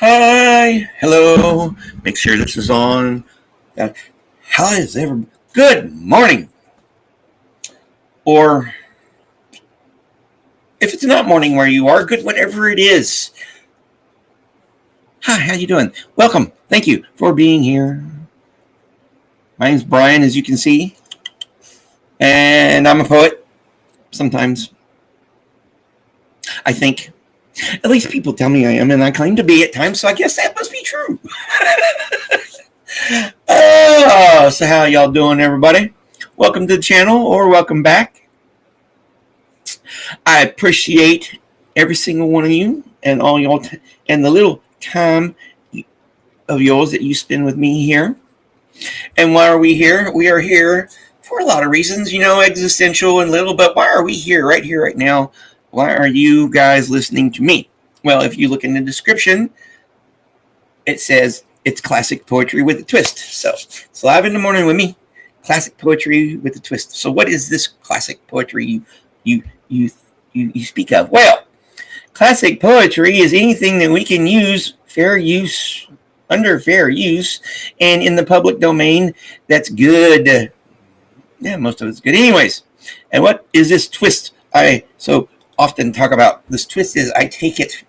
Hi, hello. Make sure this is on. How is everyone? Good morning. Or if it's not morning where you are, good whatever it is. Hi, how you doing? Welcome. Thank you for being here. My name's Brian, as you can see, and I'm a poet. Sometimes, I think. At least people tell me I am, and I claim to be at times. So I guess that must be true. So how y'all doing, everybody? Welcome to the channel, or welcome back. I appreciate every single one of you and all y'all and the little time of yours that you spend with me here. And why are we here? We are here for a lot of reasons, existential and little, but why are we here right now? Why are you guys listening to me? Well, if you look in the description, it says it's classic poetry with a twist. So it's live in the morning with me, classic poetry with a twist. So what is this classic poetry you speak of? Well, classic poetry is anything that we can use under fair use, and in the public domain that's good. Yeah, most of it's good. Anyways, and what is this twist I so often talk about? This twist is I take it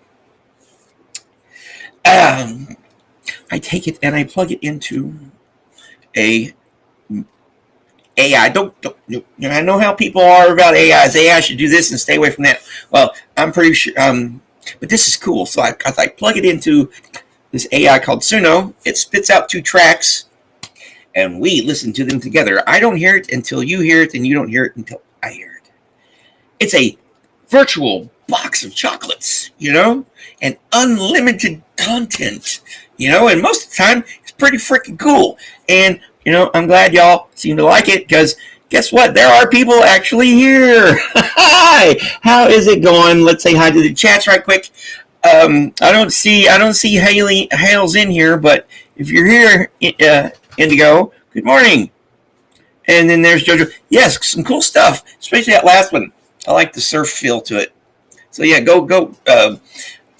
and I plug it into a AI. Don't I know how people are about AIs. AI should do this and stay away from that. Well, I'm pretty sure. But this is cool. So I plug it into this AI called Suno. It spits out 2 tracks, and we listen to them together. I don't hear it until you hear it, and you don't hear it until I hear it. It's a virtual box of chocolates, and unlimited content, and most of the time it's pretty freaking cool. And, I'm glad y'all seem to like it, because guess what? There are people actually here. Hi, how is it going? Let's say hi to the chats right quick. I don't see Hale's in here, but if you're here, Indigo, good morning. And then there's Jojo. Yes, some cool stuff, especially that last one. I like the surf feel to it. So yeah, go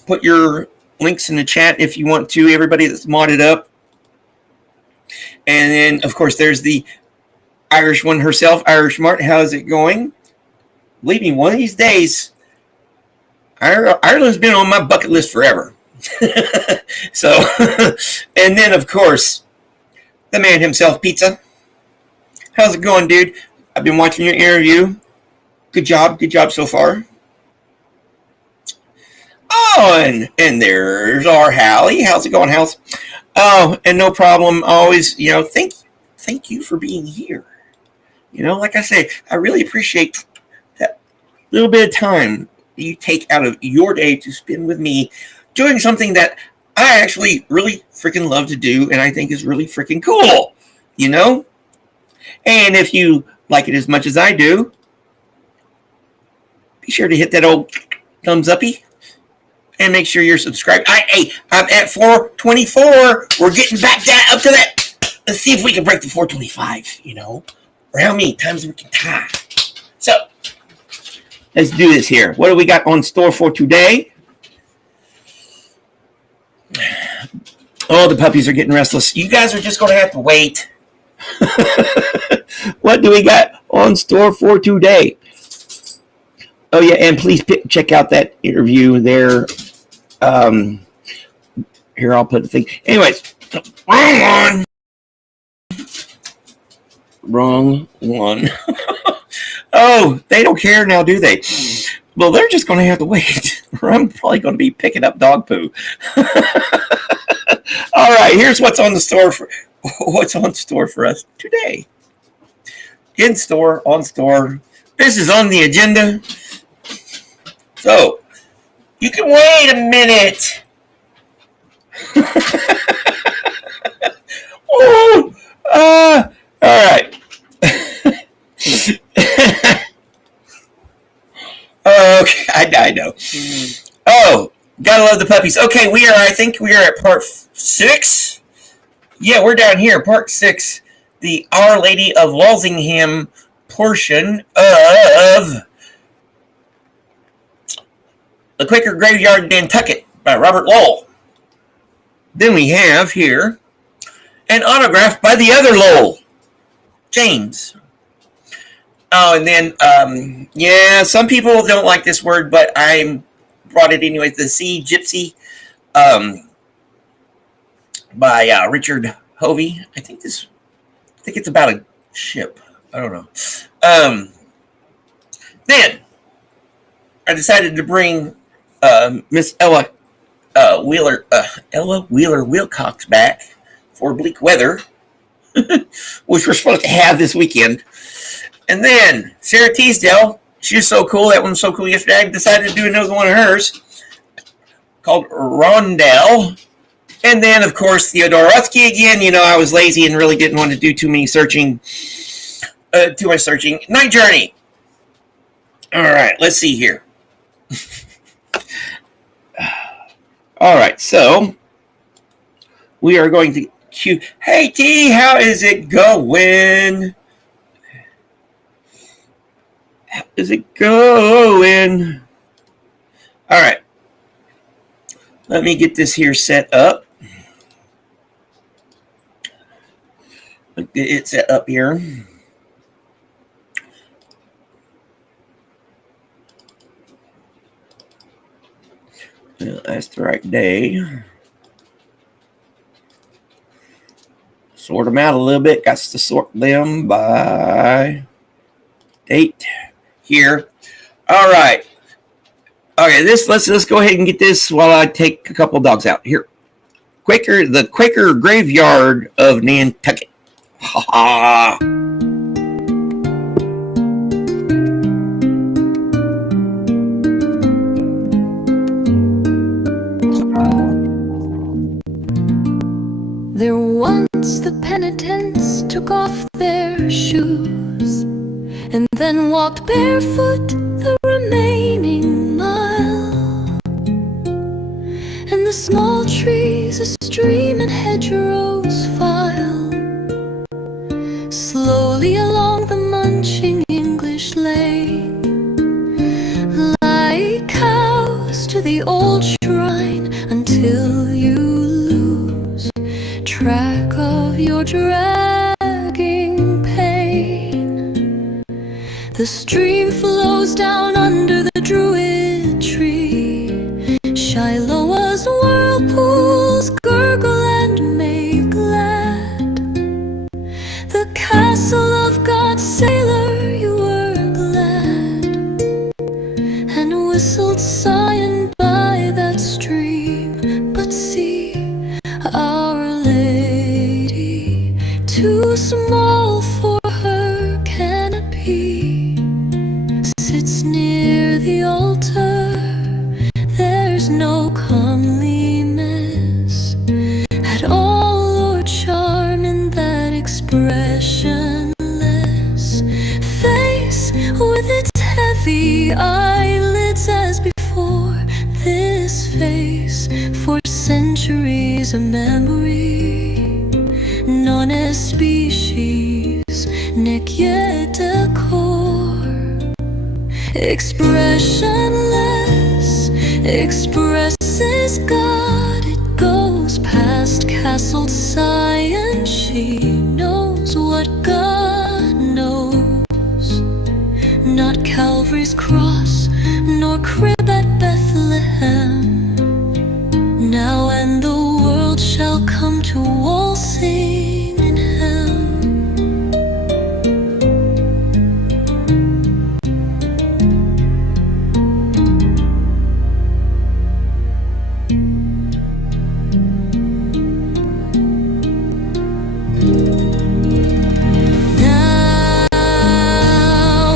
put your links in the chat if you want to, everybody that's modded up. And then, of course, there's the Irish one herself, Irish Mart. How's it going? Believe me, one of these days, Ireland's been on my bucket list forever. So, and then, of course, the man himself, Pizza. How's it going, dude? I've been watching your interview. Good job so far. Oh, and there's our Hallie. How's it going, House? Oh, and no problem. Always, thank you for being here. Like I say, I really appreciate that little bit of time you take out of your day to spend with me doing something that I actually really freaking love to do, and I think is really freaking cool, And if you like it as much as I do, be sure to hit that old thumbs uppy. And make sure you're subscribed. I'm at 424. We're getting back up to that. Let's see if we can break the 425, or how many times we can tie. So, let's do this here. What do we got on store for today? Oh, the puppies are getting restless. You guys are just going to have to wait. What do we got on store for today? Oh, yeah, and please check out that interview there. Here, I'll put the thing. Anyways, wrong one. Oh, they don't care now, do they? Well, they're just going to have to wait. Or I'm probably going to be picking up dog poo. All right, here's what's on store for us today. In store, on store. This is on the agenda. So, you can wait a minute. Oh, all right. Okay, I know. Oh, gotta love the puppies. Okay, I think we are at part 6. Yeah, we're down here, part 6. The Our Lady of Walsingham portion of The Quaker Graveyard, Nantucket by Robert Lowell. Then we have here an autograph by the other Lowell, James. Oh, and then, yeah, some people don't like this word, but I brought it anyway. The Sea Gipsy by Richard Hovey. I think it's about a ship. I don't know. Then I decided to bring Miss Ella Wheeler Wilcox back for Bleak weather, which we're supposed to have this weekend. And then Sara Teasdale, she was so cool. That one was so cool yesterday. I decided to do another one of hers called Roundel. And then, of course, Theodore Roethke again. You know, I was lazy and really didn't want to do too much searching. Night Journey. All right, let's see here. All right, so we are going to cue. Hey, T, how is it going? How is it going? All right. Let me get this here set up. Get it set up here. That's the right day. Sort them out a little bit. Got to sort them by date here. All right. Okay, let's go ahead and get this while I take a couple of dogs out here. The Quaker Graveyard of Nantucket. Ha ha. There once the penitents took off their shoes and then walked barefoot the remaining mile. And the small trees, a stream and hedgerows file slowly along the munching English lane, like cows to the old shrine, until you lose track of your dragging pain. The stream flows down under the druid tree. Shiloh's whirlpools gurgle and make glad the castle of God's sailor. You were glad and whistled sighing by that stream. But see, Our Lady, too small for her canopy, sits near the altar. There's no comeliness at all or charm in that expressionless face, with its heavy eyelids as before. This face for centuries a memory, non est species nec yet decor. Expressionless expresses God. It goes past castled Zion. She knows what God knows, not Calvary's cross nor crib at Bethlehem. Now and the world shall come to all sing in hymn. Now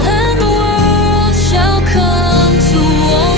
and the world shall come to all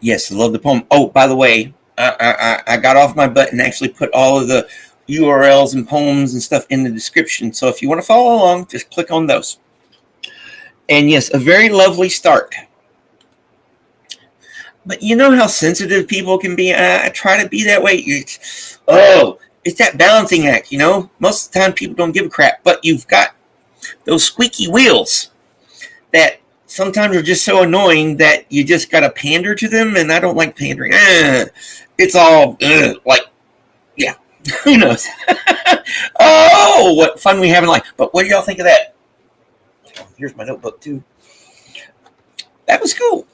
Yes, I love the poem. Oh, by the way, I got off my butt and actually put all of the URLs and poems and stuff in the description. So if you want to follow along, just click on those. And yes, a very lovely start. But you know how sensitive people can be. I try to be that way. It's that balancing act, you know? Most of the time people don't give a crap, but you've got those squeaky wheels that sometimes are just so annoying that you just got to pander to them, and I don't like pandering. It's all like, yeah, who knows? Oh, what fun we have in life. But what do y'all think of that? Here's my notebook, too. That was cool.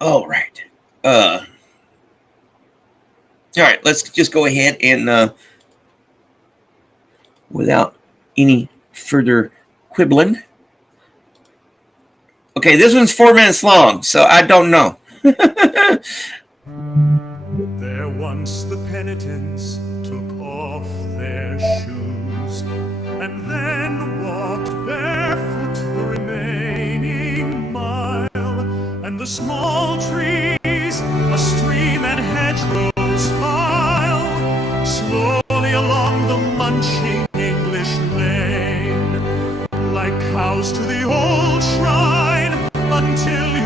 All right. All right, let's just go ahead and, without any further quibbling. Okay, this one's 4 minutes long, so I don't know. There once the penitents took off their shoes and then walked barefoot the remaining mile, and the small trees, a stream and hedgerows file slowly along the munching English lane, like cows to the old shrine, until you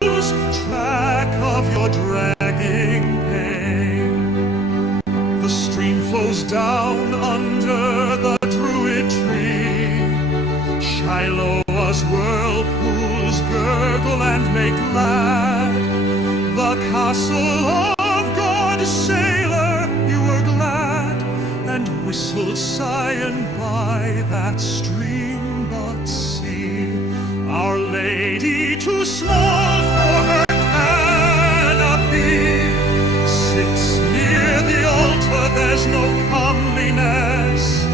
lose track of your dragging pain. The stream flows down under the druid tree. Shiloh's whirlpools gurgle and make glad the castle of God. Sailor, you were glad and whistled sighing by that stream, but see, Our Lady too small for her canopy sits near the altar. There's no comeliness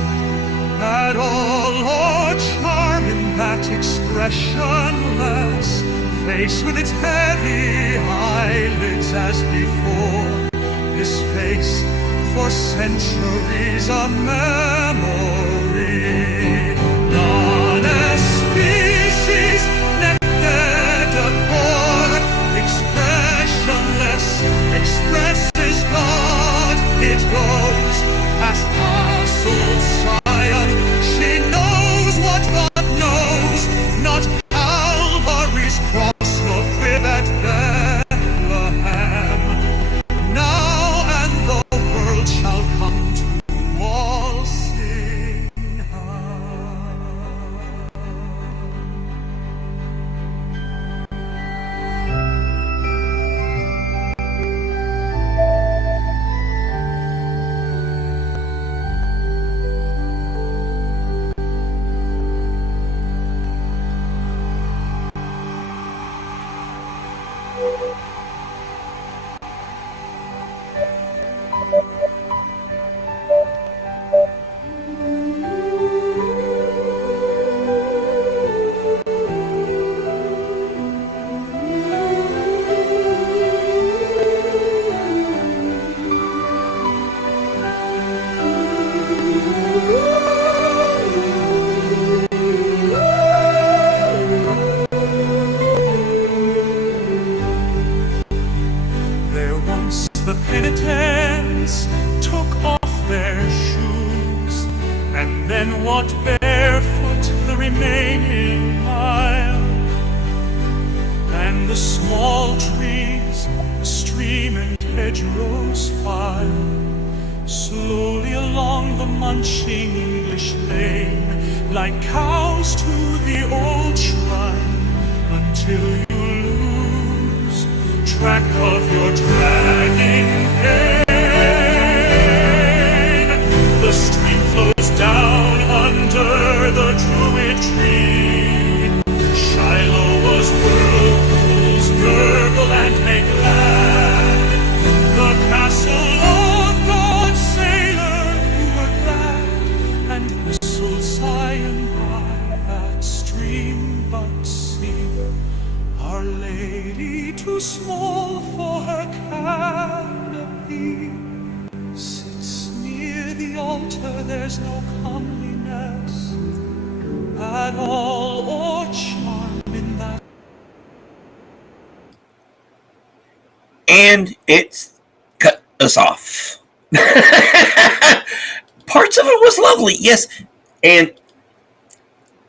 at all or charm in that expressionless face with its heavy eyelids as before. This face for centuries a memory. Non-species, nectar decor, expressionless, expresses God. It goes past castle Zion. She knows what God knows, not Calvary's cross nor crib at Bethlehem. Now and the world shall come to all sing and it's cut us off. Parts of it was lovely, yes, and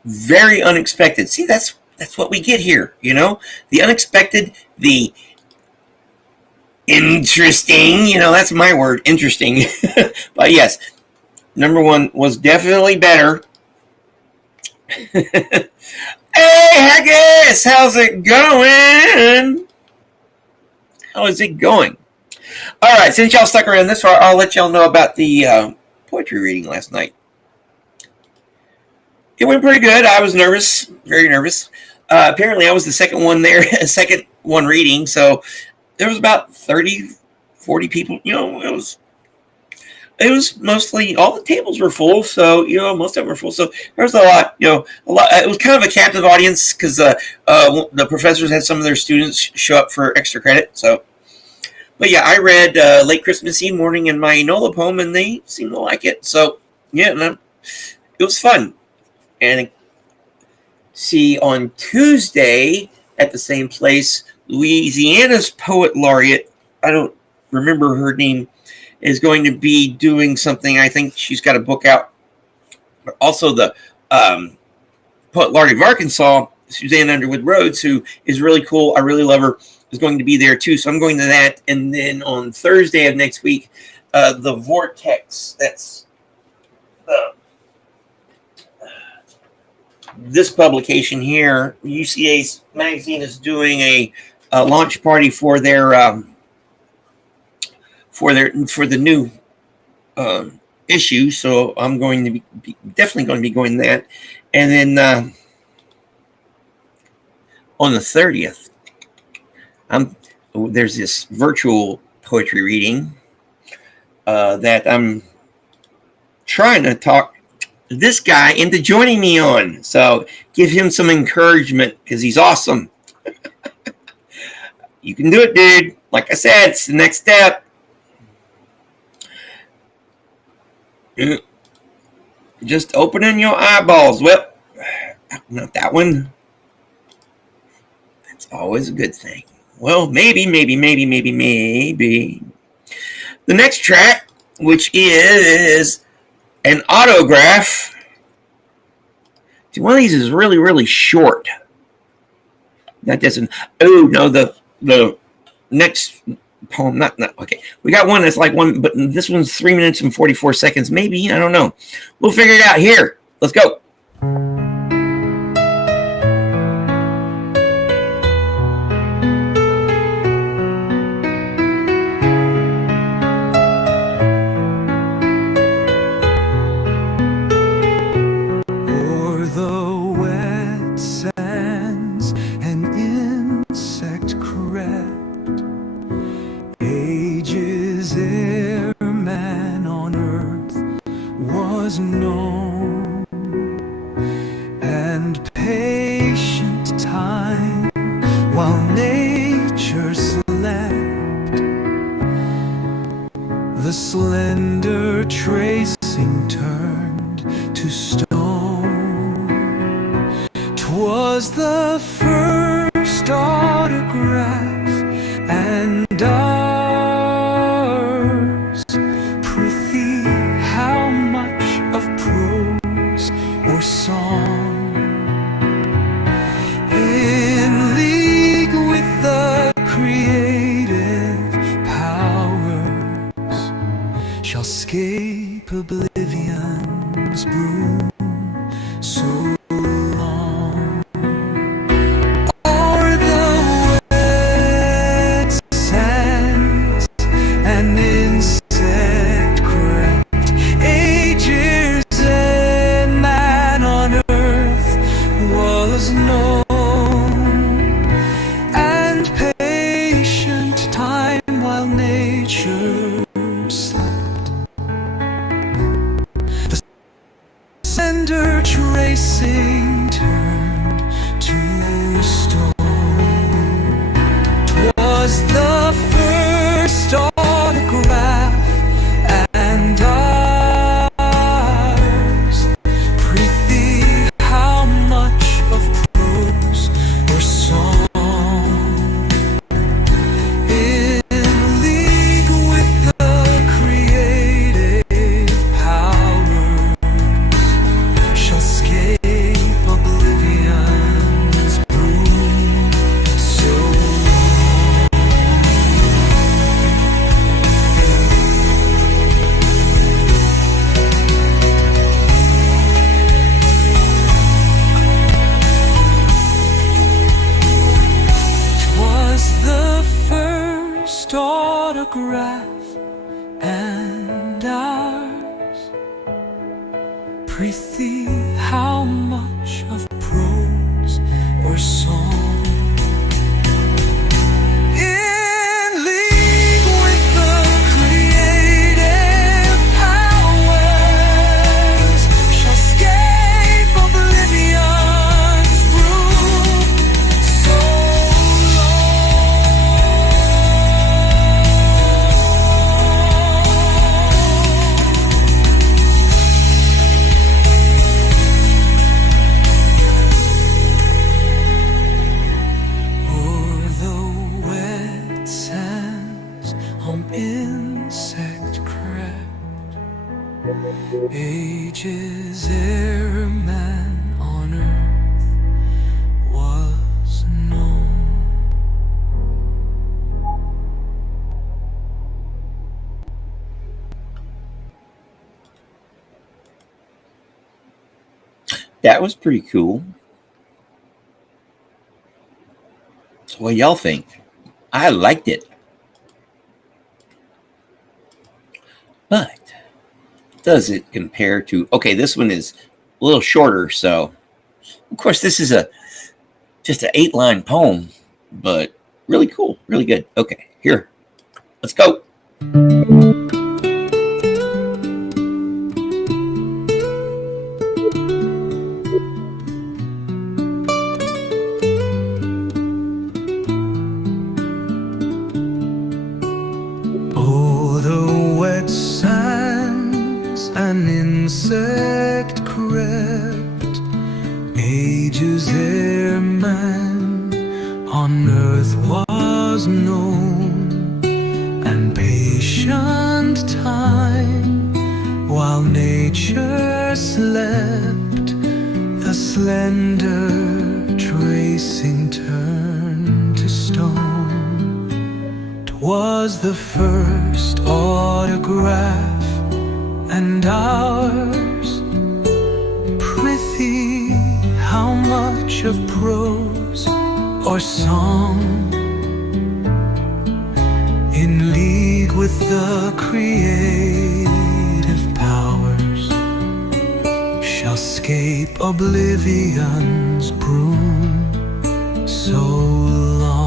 very unexpected. See, that's what we get here, you know, the unexpected, the interesting. You know, that's my word, interesting. But yes, number one was definitely better. Hey, Haggis, how's it going? How is it going? All right, since y'all stuck around this far, I'll let y'all know about the poetry reading last night. It went pretty good. I was nervous, very nervous. Apparently, I was the second one there, second one reading, so there was about 30, 40 people. You know, it was mostly, all the tables were full, so, you know, most of them were full, so there was a lot, you know, a lot. It was kind of a captive audience because the professors had some of their students show up for extra credit, so. But yeah, I read Late Christmas Eve Morning in my Enola poem, and they seemed to like it, so yeah, it was fun. And see, on Tuesday at the same place, Louisiana's poet laureate, I don't remember her name, is going to be doing something. I think she's got a book out. But also the poet laureate of Arkansas, Suzanne Underwood Rhodes, who is really cool. I really love her, is going to be there too. So I'm going to that. And then on Thursday of next week, the Vortex, that's this publication here, UCA magazine, is doing a launch party for their for the new issue. So I'm going to be definitely going to be going to that. And then on the 30th, there's this virtual poetry reading that I'm trying to talk this guy into joining me on. So give him some encouragement because he's awesome. You can do it, dude. Like I said, it's the next step. Just opening your eyeballs. Well, not that one. That's always a good thing. Well, maybe. The next track, which is an autograph. See, one of these is really, really short. That doesn't. Oh no, the next poem. Not okay. We got one that's like one, but this one's 3 minutes and 44 seconds. Maybe, I don't know. We'll figure it out here. Let's go. The slender tracing turned to stone. 'Twas the first autograph and ours. Prithee, how much of prose or song in league with the creative powers shall scape oblivion's broom so long, o'er the wet sands and insect craft. Ages and man on earth was known, and patient time while nature slept. The slender tracing turned to stone. 'Twas the first autograph and ours. Prithee, how much of prose or song in Prithee, how much of prose or song in league with the creative powers shall escape oblivion's broom so o'er the wet sands on insect crept ages ere man on earth was known. That was pretty cool. So what y'all think? I liked it. But does it compare to, okay, this one is a little shorter, so of course this is just an 8-line poem, but really cool, really good. Okay, here, let's go. Oh, the wet sands an insect crept ages ere man on earth was known, and patient time while nature slept, the slender tracing turned to stone. 'Twas the first autograph and ours. Prithee, how much of prose or song in league with the creative powers shall escape oblivion's broom so long?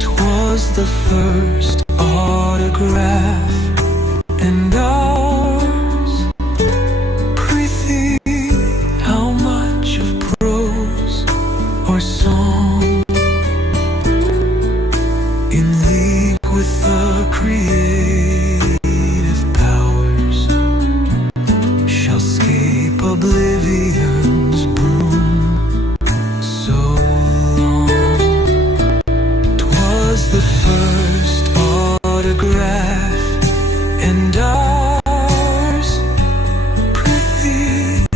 'Twas the first autograph and ours. Prithee, how much of prose or song in league with the creative powers shall escape oblivion's broom so long? 'Twas the first autograph and ours. Prithee,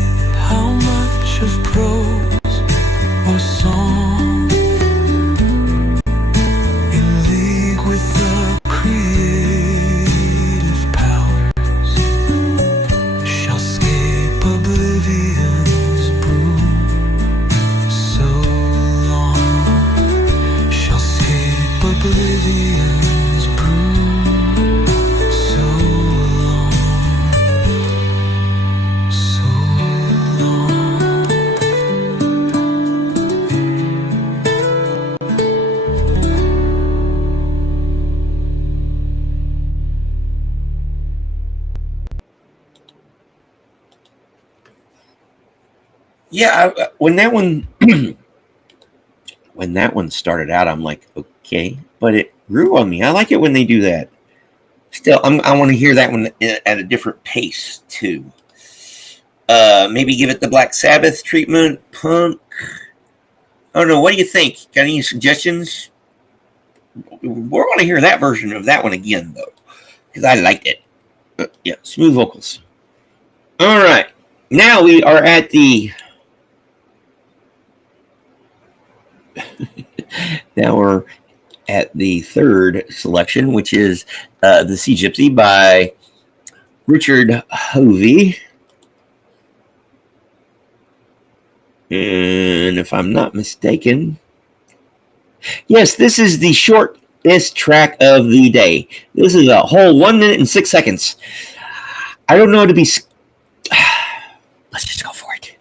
how much of prose or song in league with the creative powers shall escape oblivion's broom so long? Shall escape oblivion's broom so long, so long. Yeah, when that one when that one started out, I'm like, okay, but it grew on me. I like it when they do that. Still, I want to hear that one at a different pace too. Maybe give it the Black Sabbath treatment, punk. I don't know. What do you think? Got any suggestions? We want to hear that version of that one again, though, because I liked it. Yeah, smooth vocals. All right, now we are at the. Now we're at the third selection, which is The Sea Gipsy by Richard Hovey. And if I'm not mistaken, yes, this is the shortest track of the day. This is a whole 1 minute and 6 seconds. I don't know to be... Let's just go for it.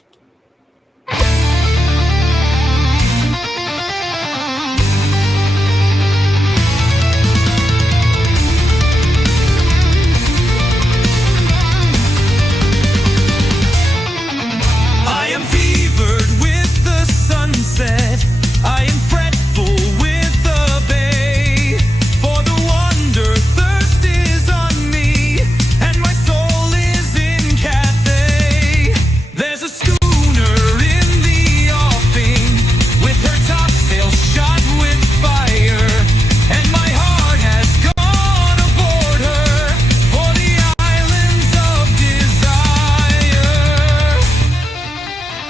I am fevered with the sunset. I am fretful with the bay. For the wonder thirst is on me, and my soul is in Cathay. There's a schooner in the offing, with her topsail shot with fire, and my heart has gone aboard her for the islands of desire.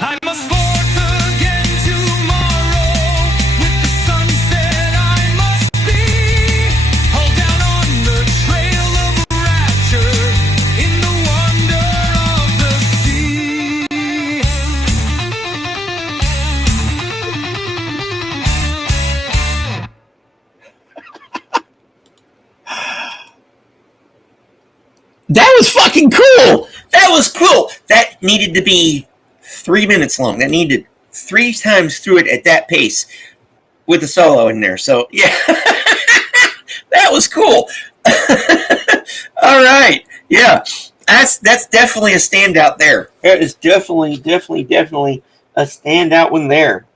I must forth again tomorrow. With the sunset I must be. Hold down on the trail of rapture in the wonder of the sea. That was fucking cool. That was cool. That needed to be 3 minutes long. That needed 3 times through it at that pace with the solo in there. So, yeah. That was cool. All right. Yeah. That's definitely a standout there. That is definitely a standout one there.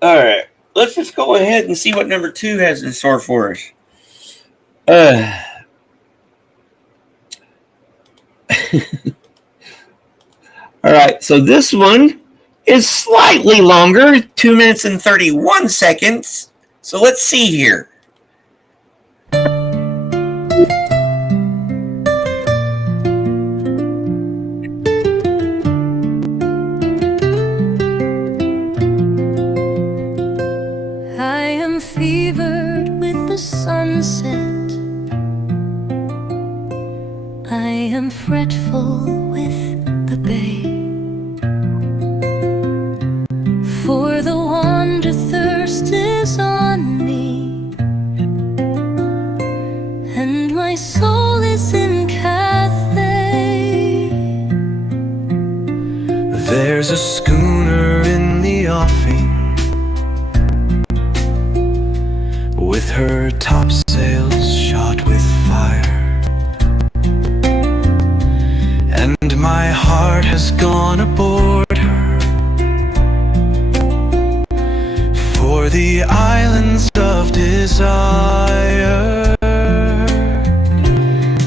All right. Let's just go ahead and see what number 2 has in store for us. All right, so this one is slightly longer, 2 minutes and 31 seconds. So let's see here. I am fevered with the sunset. I am fretful with the bay. For the wander thirst is on me, and my soul is in Cathay. There's a schooner in the offing, with her topsails shot with fire, and my heart has gone aboard her for the islands of desire.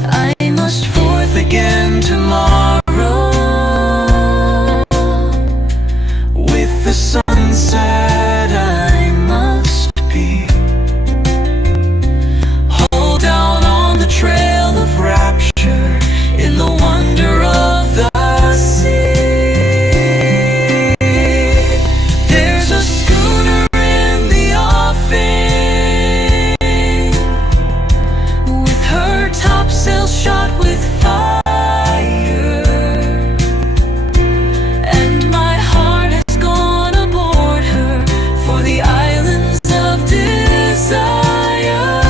I must forth again tomorrow with the sunset. I must be. Hold down on the trail of rapture in the wonder of the sea. There's a schooner in the offing, with her topsail shot with fire, and my heart has gone aboard her for the islands of desire.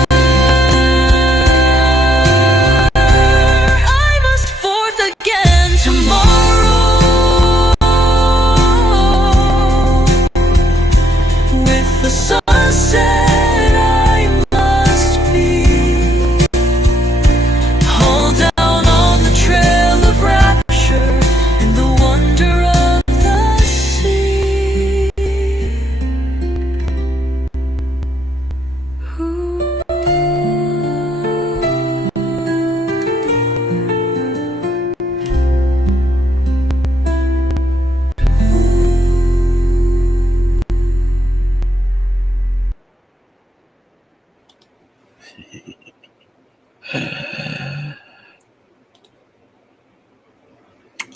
I must forth again tomorrow with the sunset. I must be. Hold down on the trail of rapture in the wonder of the sea.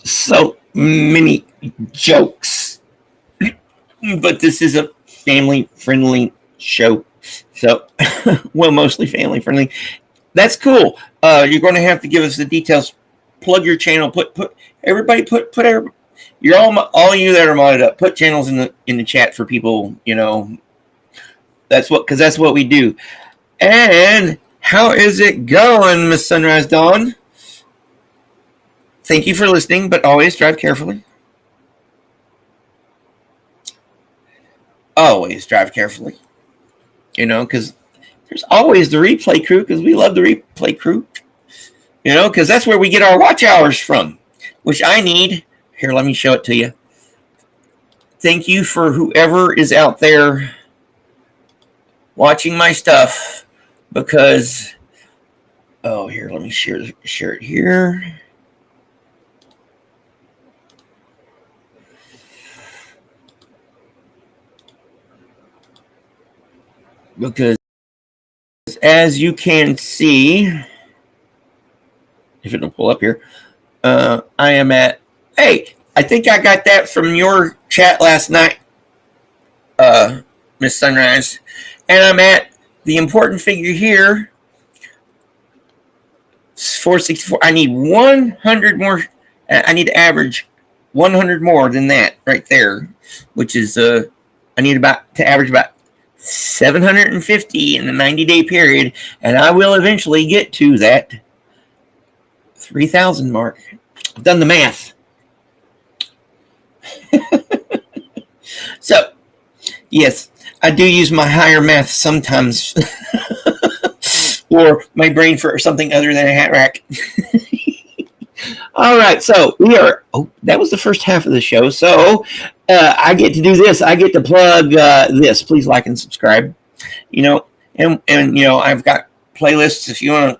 So many jokes, but this is a family friendly show. So, well, mostly family friendly. That's cool. You're going to have to give us the details. Plug your channel. Put everybody. You're all you that are modded up. Put channels in the chat for people. You know, that's what we do. And how is it going, Miss Sunrise Dawn? Thank you for listening, but always drive carefully. Always drive carefully. You know, because there's always the replay crew, because we love the replay crew. You know, because that's where we get our watch hours from, which I need. Here, let me show it to you. Thank you for whoever is out there watching my stuff, because, oh, here, let me share it here. Because as you can see, if it'll pull up here, I am at, hey, I think I got that from your chat last night, Miss Sunrise. And I'm at the important figure here, 464. I need 100 more. I need to average 100 more than that right there, which is, I need to average about 750 in the 90-day period, and I will eventually get to that 3,000 mark. I've done the math. So, yes, I do use my higher math sometimes, or my brain for something other than a hat rack. All right, so we are. Oh, that was the first half of the show. So I get to do this. I get to plug this. Please like and subscribe. You know, and you know, I've got playlists if you want to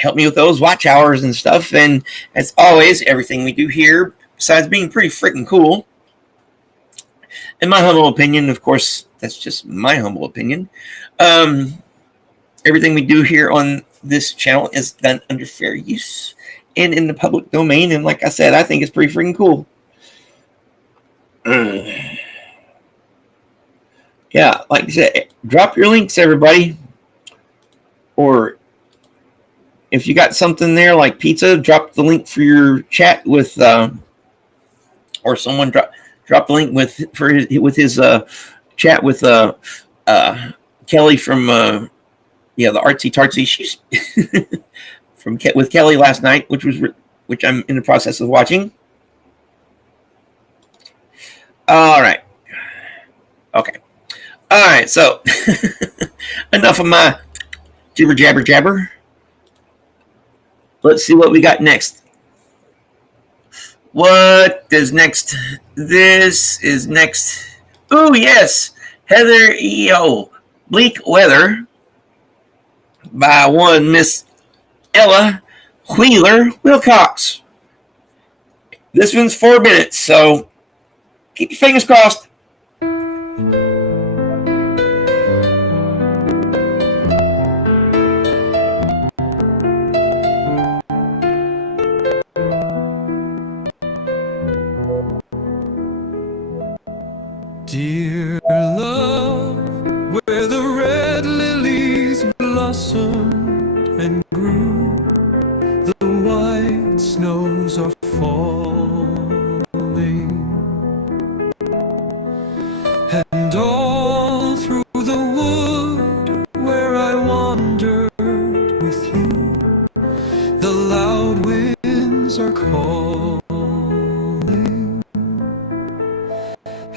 help me with those watch hours and stuff. And as always, everything we do here, besides being pretty freaking cool, in my humble opinion, of course, that's just my humble opinion. Everything we do here on this channel is done under fair use and in the public domain. And like I said, I think it's pretty freaking cool. Yeah, like I said, drop your links, everybody. Or if you got something there like pizza, drop the link for your chat with, or someone drop the link with his chat with Kelly from the Artsy Tartsy. She's with Kelly last night, which I'm in the process of watching. All right. Okay. All right. So enough of my jibber jabber jabber. Let's see what we got next. What is next? This is next. Oh yes, Heather E.O. Bleak Weather by one Miss Ella Wheeler Wilcox. This one's 4 minutes, so keep your fingers crossed. Dear love, where the red lilies blossomed and grew, the white snows are falling, and all through the wood where I wandered with you, the loud winds are calling,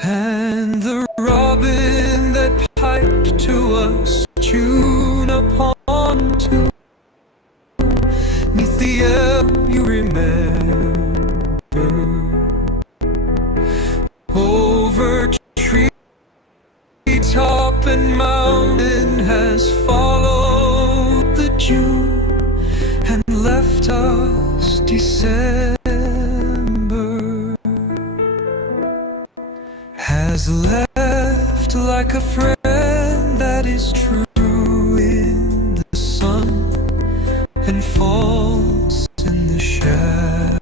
and the robin that piped to us tune upon tune, 'neath the elm you remember, over tree top and mountain has followed the June and left us December, has left like a friend that is true in the sun and falls in the shadows.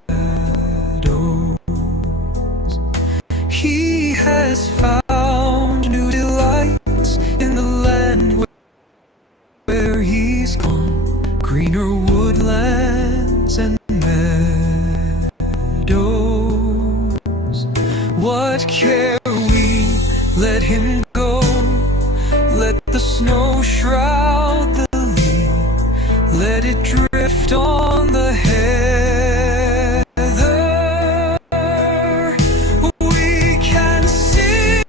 He has found new delight snow shroud the leaf, let it drift on the heather. We can sing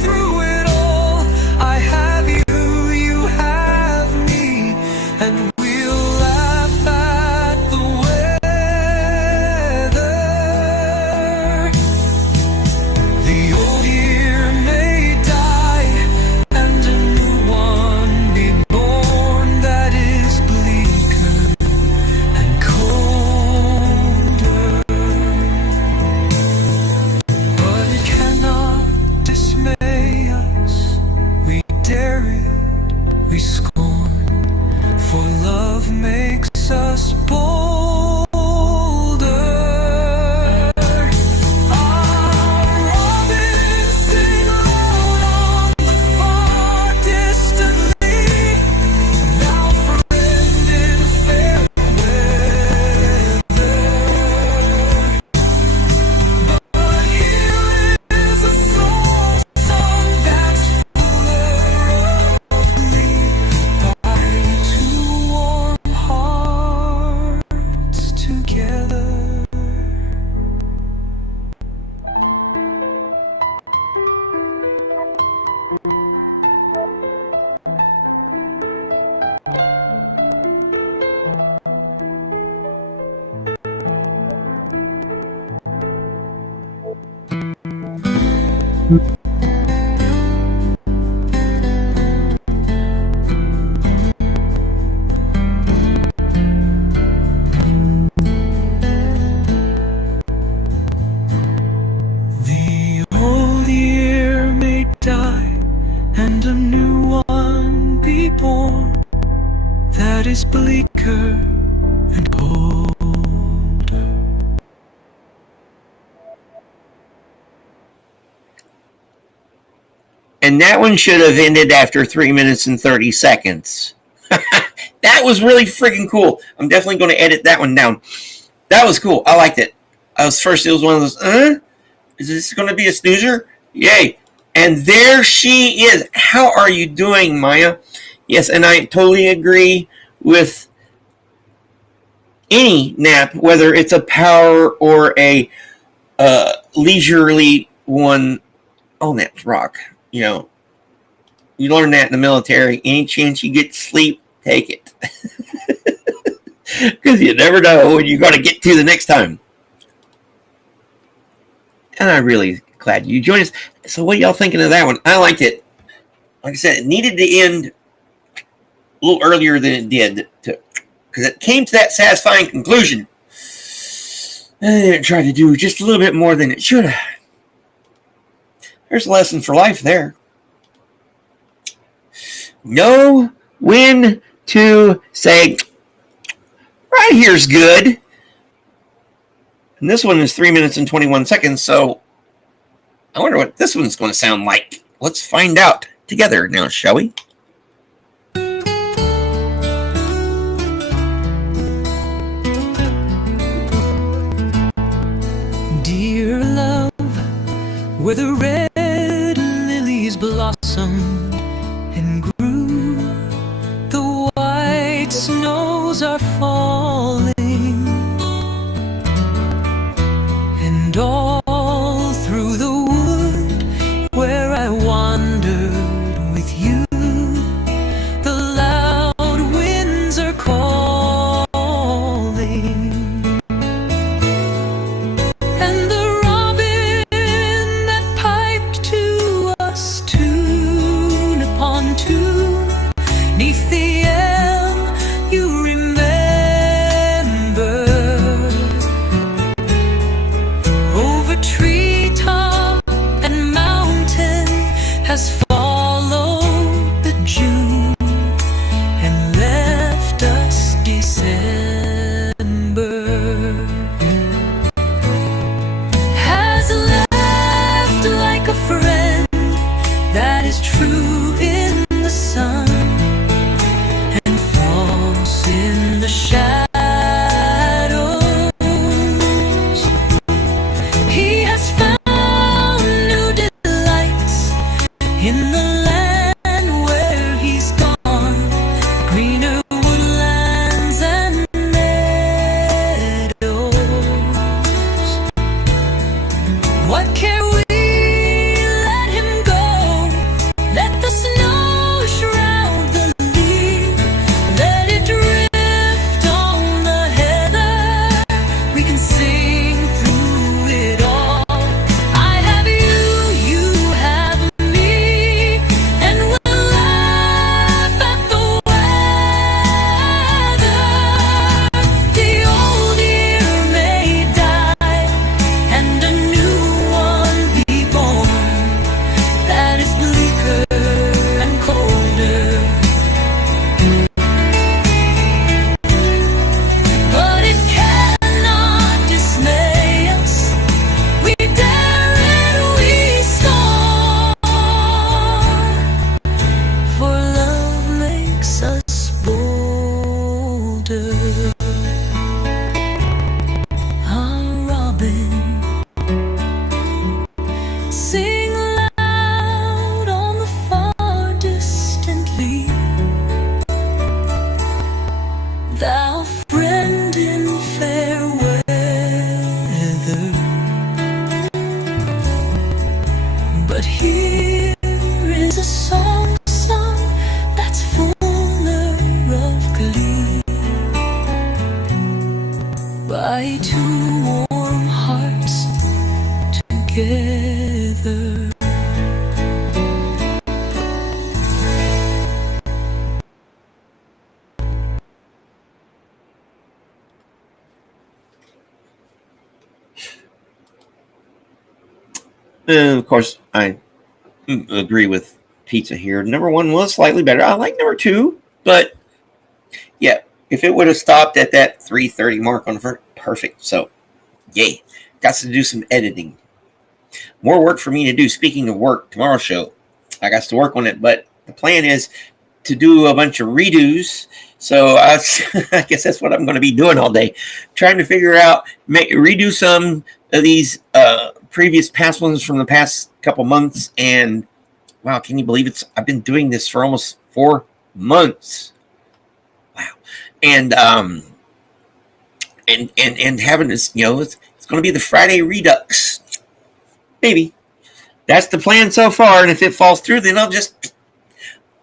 through it all. I have you, you have me, and we'll laugh at the weather. The old year may die and a new one be born that is bleaker and colder. But it cannot dismay us. We dare it, we scorn, for love makes us bolder. Our robins sing loud on the far distant lea, thou friend in fair weather. But here is a song that's fuller of glee by two warm hearts together. The old year may die and a new one be born that is bleaker and colder. And that one should have ended after 3 minutes and 30 seconds. That was really freaking cool. I'm definitely going to edit that one down. That was cool. I liked it. It was one of those, is this going to be a snoozer? Yay. And there she is. How are you doing, Maya? Yes, and I totally agree with any nap, whether it's a power or a leisurely one. All naps rock. You know, you learn that in the military. Any chance you get sleep, take it. Because you never know when you're going to get to the next time. And I'm really glad you joined us. So what are y'all thinking of that one? I liked it. Like I said, it needed to end a little earlier than it did. Because it came to that satisfying conclusion. And it tried to do just a little bit more than it should have. There's a lesson for life there. Know when to say, right here's good. And this one is 3 minutes and 21 seconds, so I wonder what this one's going to sound like. Let's find out together now, shall we? Dear love, where the red lilies blossomed and grew, the white snows are falling, and all through the wood where I wandered with you, the loud winds are calling, and the robin that piped to us tune upon tune, 'neath the elm you remember, over treetop and mountain has followed the June and left us December, has left like a friend that is true in the sun, by two warm hearts together. Of course, I agree with Pizza here. Number one was slightly better. I like number two, but yeah, if it would have stopped at that 3:30 mark on the first, perfect. So, yay. Got to do some editing. More work for me to do. Speaking of work, tomorrow's show, I got to work on it, but the plan is to do a bunch of redos. So I guess that's what I'm going to be doing all day, trying to figure out, redo some of these previous past ones from the past couple months. And wow, can you believe I've been doing this for almost 4 months. Wow. And having this, it's going to be the Friday Redux. Maybe. That's the plan so far. And if it falls through, then I'll just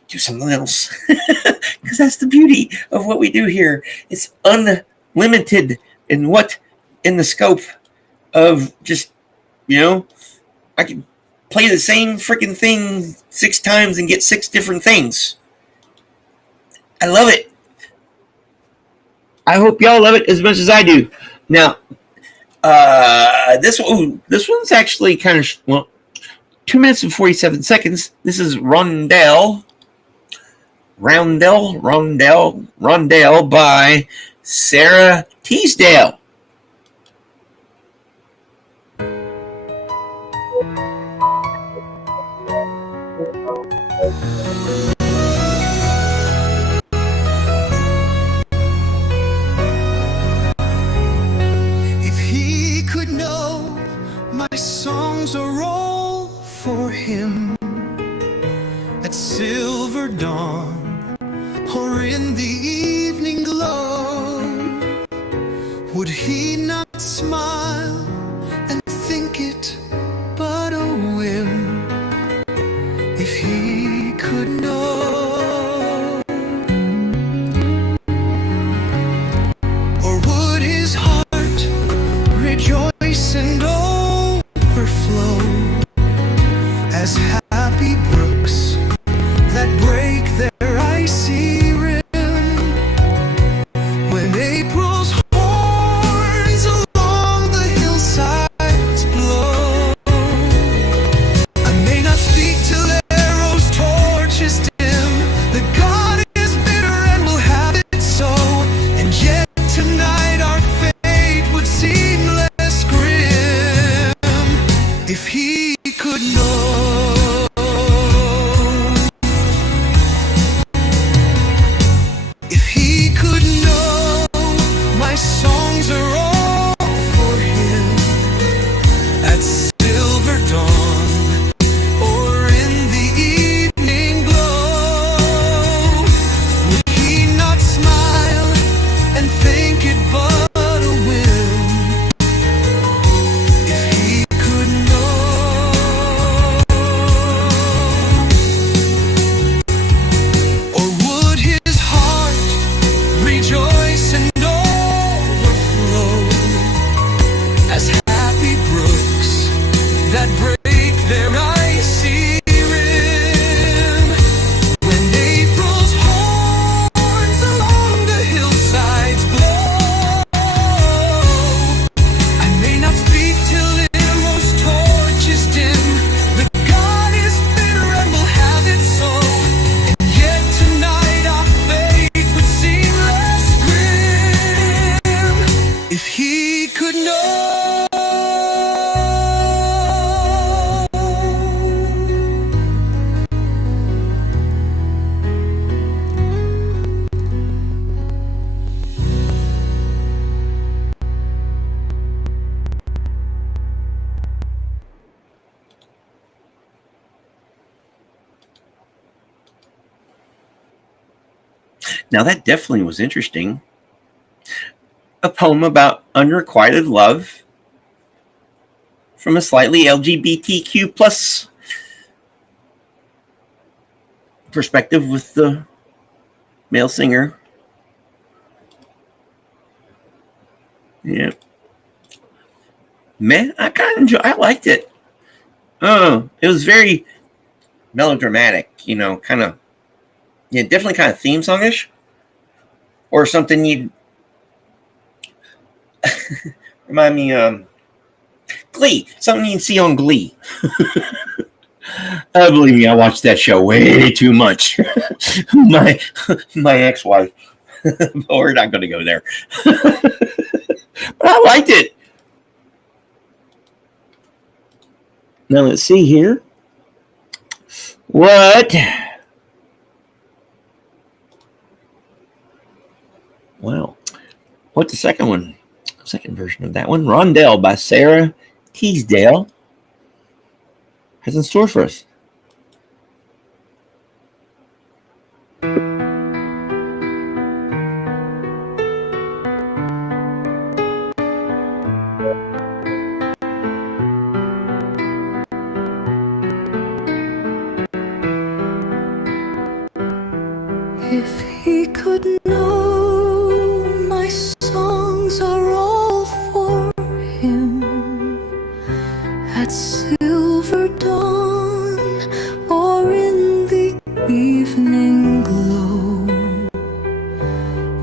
do something else. Because that's the beauty of what we do here. It's unlimited in the scope of just, I can play the same freaking thing 6 times and get 6 different things. I love it. I hope y'all love it as much as I do. Now, this one's actually kind of 2 minutes and 47 seconds. This is Roundel by Sara Teasdale. If he could know my songs are all for him at silver dawn or in the evening glow, would he not smile and think it but a whim? If he could know, or would his heart rejoice and overflow as happy brooks that break their icy rim when April's horns along the hillsides blow? I may not speak till arrows torches dim, the God is bitter and will have it so, and yet tonight our fate would seem less grim if he could know. If he could know my songs are all for him at silver dawn or in the evening glow, would he not smile and think it but a whim? If he could know, or would his heart rejoice and overflow as happy brooks that break their icy rim when April's horns along the hillsides blow? I may not speak till arrows torches dim, the God is bitter and will have it so, and yet tonight our fate would seem less grim if he could know. Now that definitely was interesting. A poem about unrequited love from a slightly LGBTQ plus perspective with the male singer. Yeah. Man, I kind of I liked it. Oh, it was very melodramatic, kind of, yeah, definitely kind of theme songish, or something you'd remind me, Glee, something you'd see on Glee. Believe me, I watched that show way too much. my ex-wife, but we're not going to go there. But I liked it. Now let's see here. What? Wow. What's the second one? Second version of that one. Roundel by Sara Teasdale has in store for us. If he could know my songs are all for him at silver dawn or in the evening glow,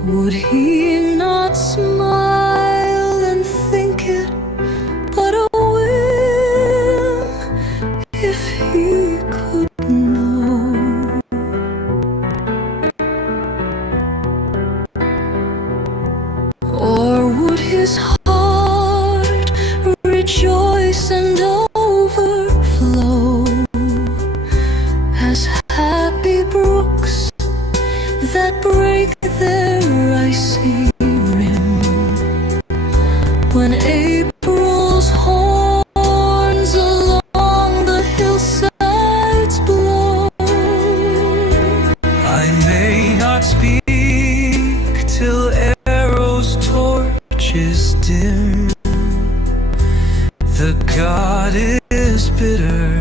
would he not smile and think it but a whim if he could know? Or would his heart rejoice and overflow as happy brooks that break their icy rim when April's horns along the hillsides blow? I may not speak till arrows torches dim. The God is bitter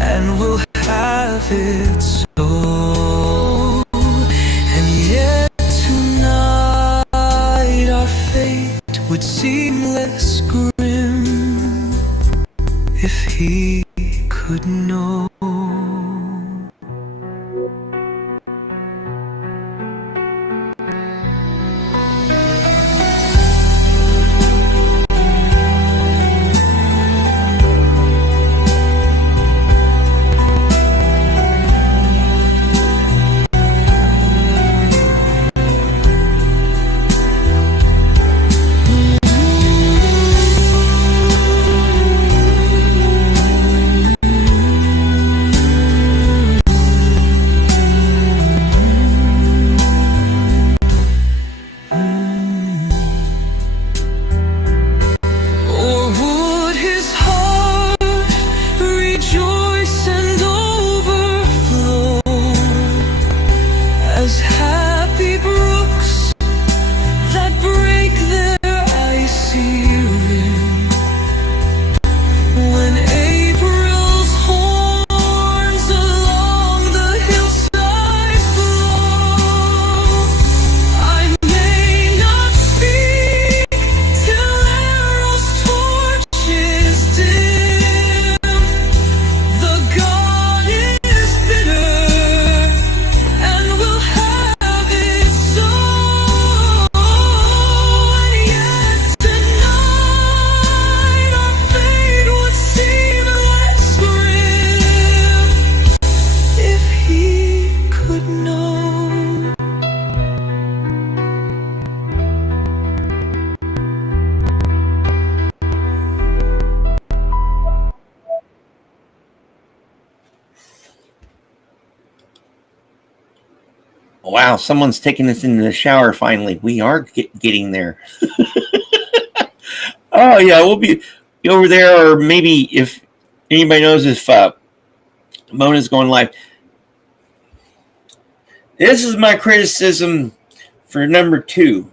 and will have it so. And yet tonight our fate would seem less grim if he could know. Wow, someone's taking us into the shower finally. We are getting there. Oh, yeah, we'll be over there, or maybe if anybody knows if Mona's going live. This is my criticism for number 2.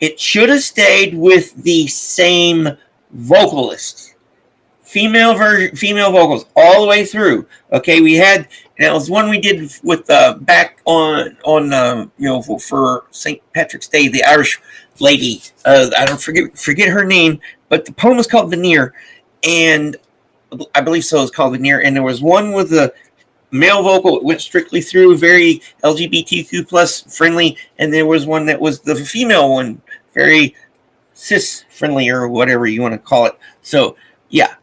It should have stayed with the same vocalist female vocals all the way through. Okay, we had, and it was one we did with back on for St. Patrick's Day, the Irish lady. I don't forget her name, but the poem was called Veneer, and I believe so. It's called Veneer, and there was one with the male vocal. It went strictly through, very LGBTQ plus friendly, and there was one that was the female one, very cis friendly or whatever you want to call it. So yeah.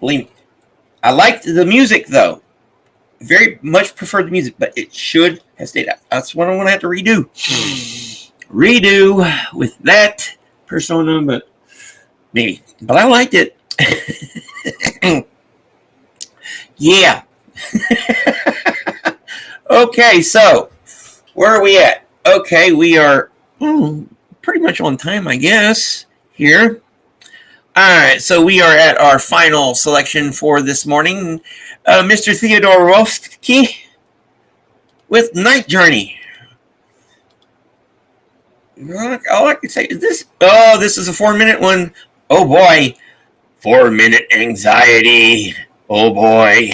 Believe me. I liked the music though. Very much preferred the music, but it should have stayed out. That's what I'm gonna have to redo. Redo with that persona, but maybe. But I liked it. Yeah. Okay, so where are we at? Okay, we are pretty much on time, I guess, here. All right, so we are at our final selection for this morning. Mr. Theodore Roethke with Night Journey. All I can say is this. Oh, this is a 4-minute one. Oh, boy. 4-minute anxiety. Oh, boy.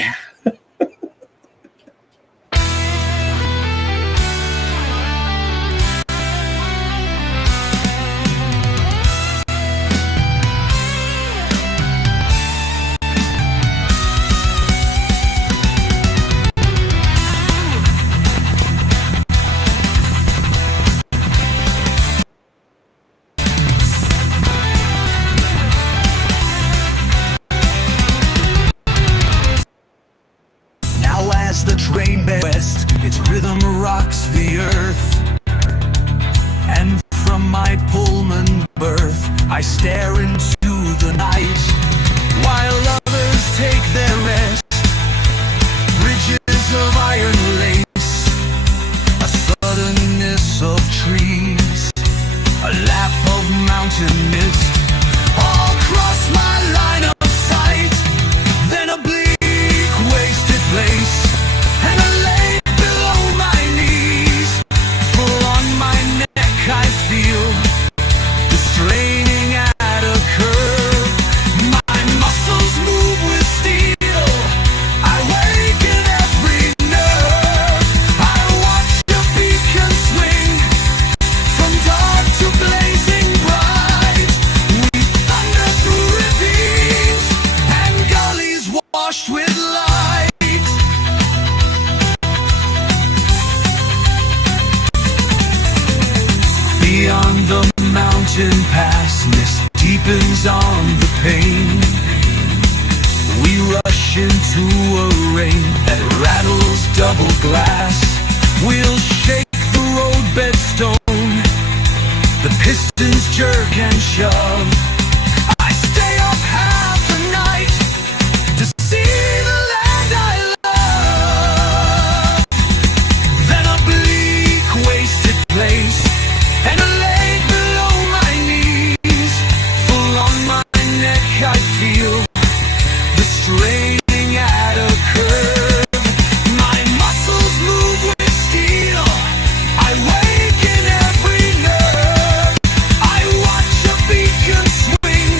The train bends west, its rhythm rocks the earth. And from my Pullman berth, I stare into the night, while others take their rest. Bridges of iron lace, a suddenness of trees, a lap of mountain mist, all cross my line of sight. Then a bleak, wasted place, and a lake below my knees. Full on my neck I feel the straining at a curve. My muscles move with steel, I waken every nerve. I watch a beacon swing from dark to blazing bright. We thunder through ravines and gullies washed with light. Beyond the mountain pass, mist deepens on the pain. We rush into a rain that rattles double glass. We'll shake the roadbed stone, the pistons jerk and shove. I stay up half the night to see the land I love. Then a bleak, wasted place, and a lake below my knees. Full on my neck I feel the straining at a curve. My muscles move with steel, I waken every nerve. I watch a beacon swing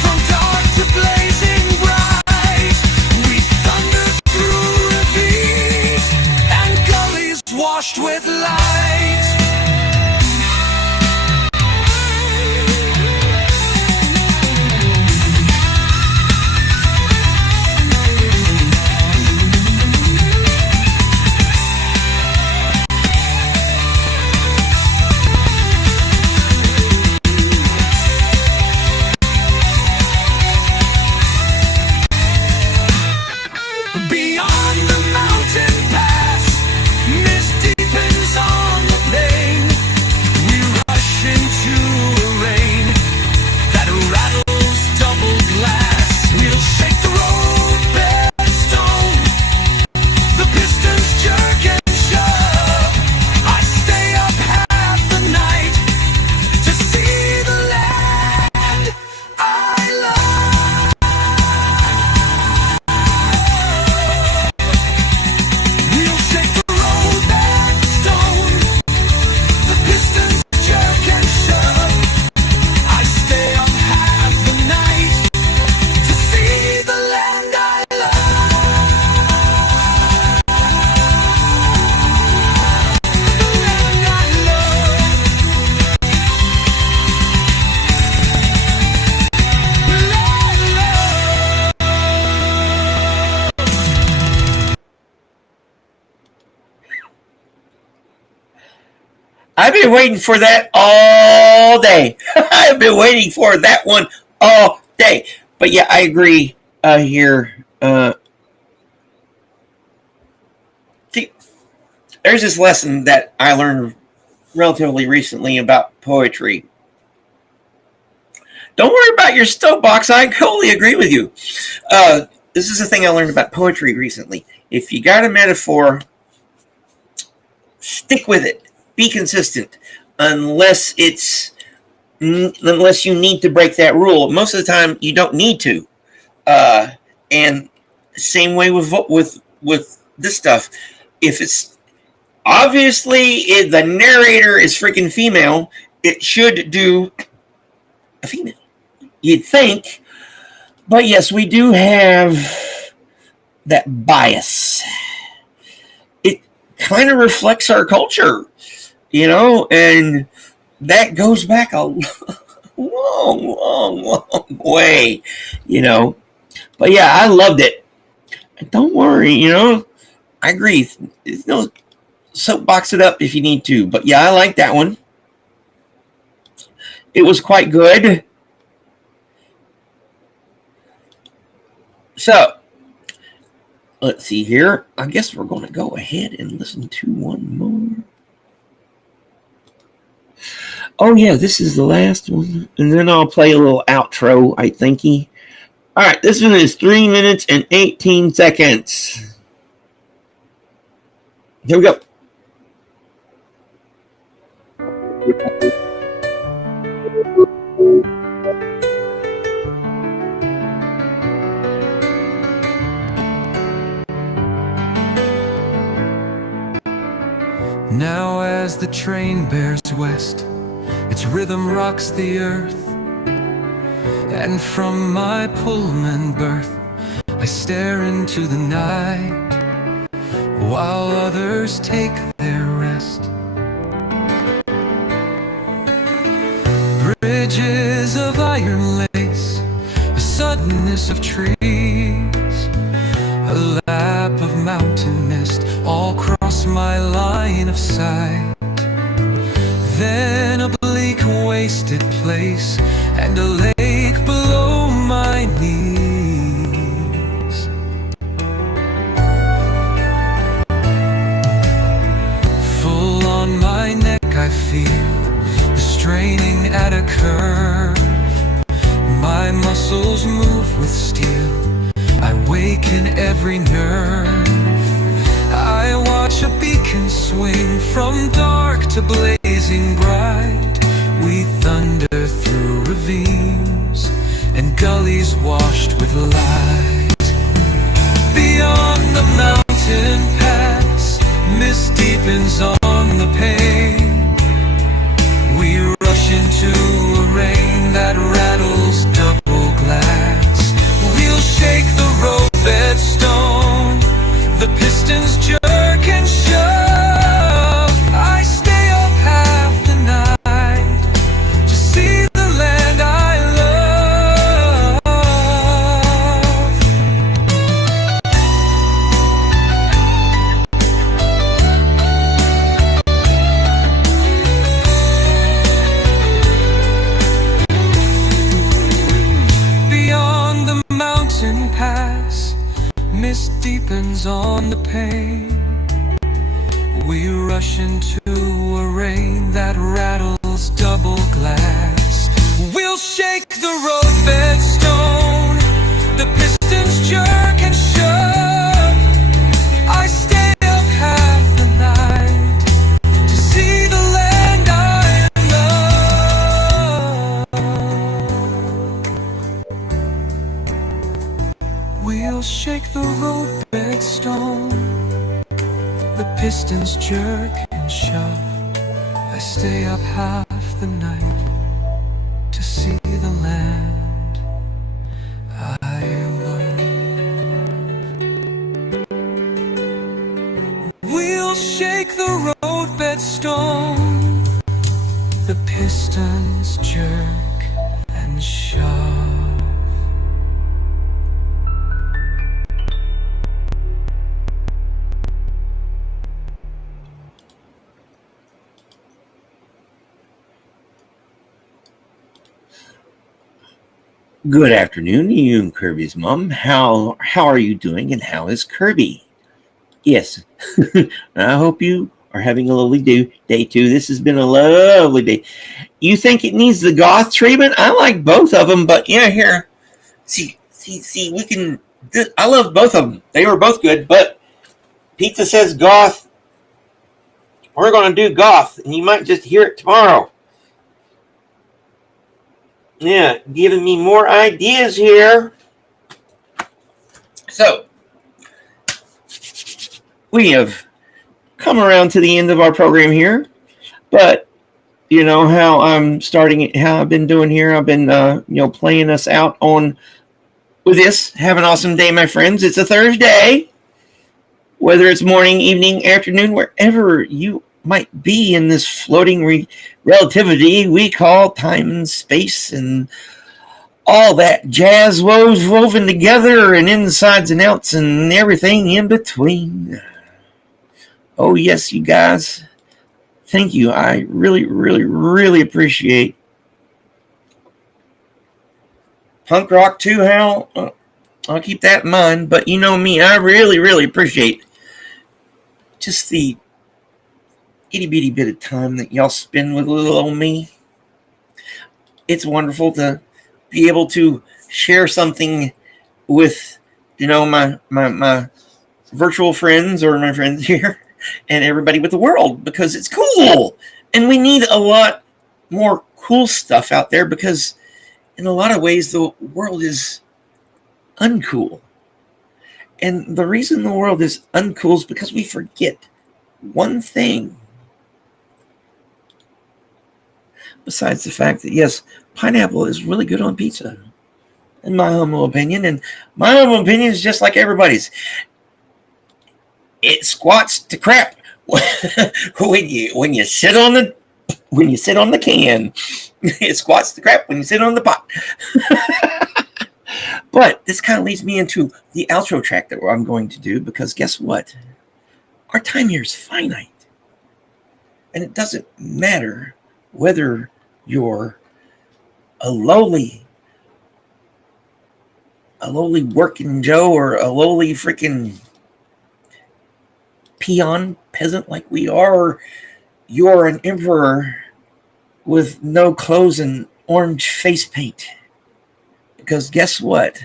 from dark to blazing bright. We thunder through ravines and gullies washed with light. Beyond the mountain pass, mist deepens on I've been waiting for that all day. I've been waiting for that one all day. But yeah, I agree here. See, there's this lesson that I learned relatively recently about poetry. Don't worry about your soapbox. I totally agree with you. This is the thing I learned about poetry recently. If you got a metaphor, stick with it. Be consistent. Unless you need to break that rule. Most of the time, you don't need to. And same way with this stuff. If it's obviously if the narrator is freaking female, it should do a female. You'd think, but yes, we do have that bias. It kind of reflects our culture, and that goes back a long way, But yeah, I loved it. Don't worry, I agree. Soapbox it up if you need to. But yeah, I like that one. It was quite good. So, let's see here. I guess we're going to go ahead and listen to one more. Oh, yeah, this is the last one. And then I'll play a little outro, I thinky. All right, this one is 3 minutes and 18 seconds. Here we go. Now as the train bears west, its rhythm rocks the earth, and from my Pullman berth I stare into the night, while others take their rest. Bridges of iron lace, a suddenness of trees, a lap of mountain mist all cross my line of sight. Then a bleak wasted place and a lake below my knees. Full on my neck I feel the straining at a curve. My muscles move with steel, I waken every nerve. I watch a beacon swing from dark to blazing bright. We thunder through ravines and gullies washed with light. Beyond the mountain pass, mist deepens on the pane. We rush into a rain that rattles double glass. We'll shake the roadbed stone, the pistons jerk and shove. I stay up half the night to see the land I love. Beyond the mountain pass, mist deepens on the pane. We rush into a rain that rattles double glass. We'll shake the roadbed stone, the pistons jerk and shove. I stay up half the night to see the land I love. We'll shake the roadbed stone, the pistons jerk and shove. I stay up half the night to see the land I love. We'll shake the roadbed stone, the pistons jerk and shove. Good afternoon to you and Kirby's mom. How are you doing, and how is Kirby? Yes, I hope you are having a lovely day too. This has been a lovely day. You think it needs the goth treatment? I like both of them, but yeah, here, see, we can. I love both of them. They were both good, but pizza says goth. We're gonna do goth, and you might just hear it tomorrow. Yeah, giving me more ideas here. So, we have come around to the end of our program here, but you know how I'm starting it, how I've been doing here. I've been, playing us out on with this. Have an awesome day, my friends. It's a Thursday, whether it's morning, evening, afternoon, wherever you might be in this floating relativity we call time and space and all that jazz woven together and insides and outs and everything in between. Oh, yes, you guys. Thank you. I really, really, really appreciate punk rock too, Hal. I'll keep that in mind. But you know me, I really, really appreciate just the itty bitty bit of time that y'all spend with little old me. It's wonderful to be able to share something with, my virtual friends or my friends here and everybody with the world, because it's cool. And we need a lot more cool stuff out there, because in a lot of ways the world is uncool. And the reason the world is uncool is because we forget one thing. Besides the fact that, yes, pineapple is really good on pizza, in my humble opinion. And my humble opinion is just like everybody's. It squats to crap when you sit on the can. It squats to crap when you sit on the pot. But this kind of leads me into the outro track that I'm going to do, because guess what? Our time here is finite. And it doesn't matter whether you're a lowly working Joe or a lowly freaking peon peasant like we are, or you're an emperor with no clothes and orange face paint. Because guess what?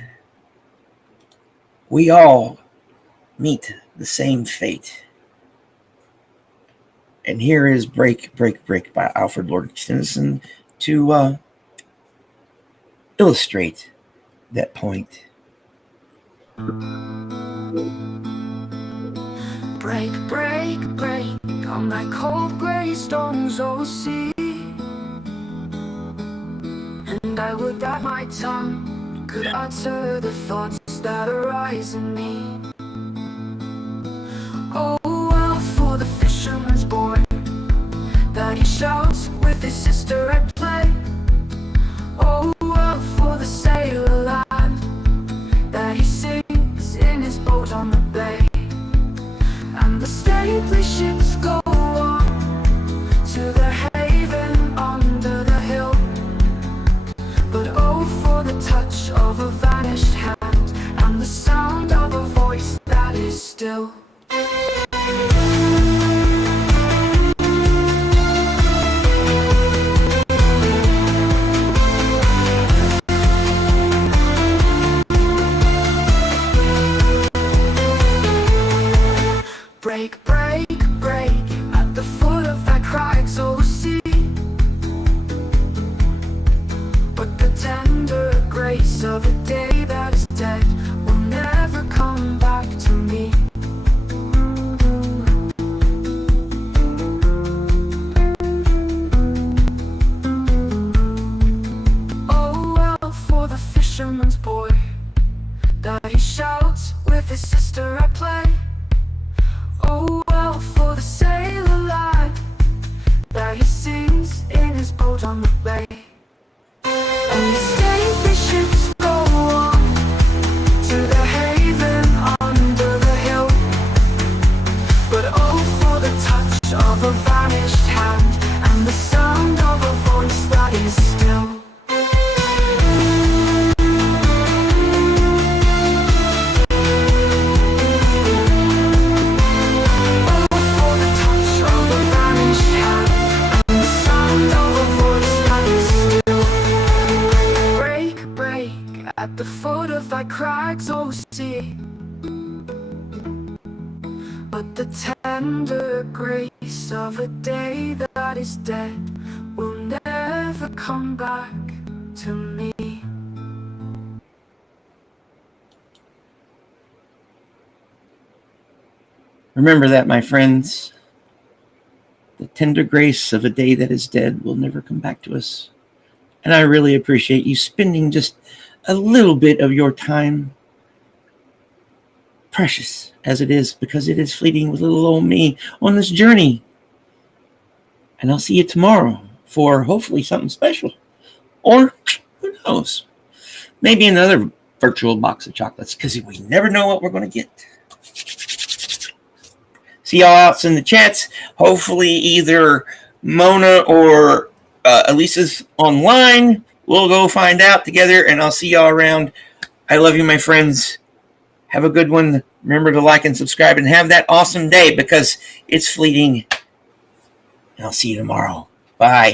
We all meet the same fate. And here is Break, Break, Break by Alfred Lord Tennyson to illustrate that point. Break, break, break on that cold grey stone's sea. And I would that my tongue could utter the thoughts that arise in me. Oh, well, for the fisherman's boy that he shouts with his sister at play. Oh, well, for the sailor lad that he sings in his boat on the bay. And the stately ships go on to the haven under the hill. But oh, for the touch of a vanished hand and the sound of a voice that is still. Break, break, break at the foot of that crags, oh sea. But the tender grace of a day that is dead will never come back to me. Oh, well, for the fisherman's boy that he shouts with his sister at play. Oh, well, for the sailor lad that he sings in his boat on the bay. And the stately ships go on to the haven under the hill. But oh, for the touch of a vanished hand and the sound of a voice that is still. empty. But the tender grace of a day that is dead will never come back to me. Remember that, my friends. The tender grace of a day that is dead will never come back to us. And I really appreciate you spending just a little bit of your time, precious as it is, because it is fleeting, with little old me on this journey. And I'll see you tomorrow for hopefully something special. Or, who knows, maybe another virtual box of chocolates, because we never know what we're going to get. See y'all out in the chats. Hopefully either Mona or Elisa's online. We'll go find out together, and I'll see y'all around. I love you, my friends. Have a good one. Remember to like and subscribe, and have that awesome day, because it's fleeting. And I'll see you tomorrow. Bye.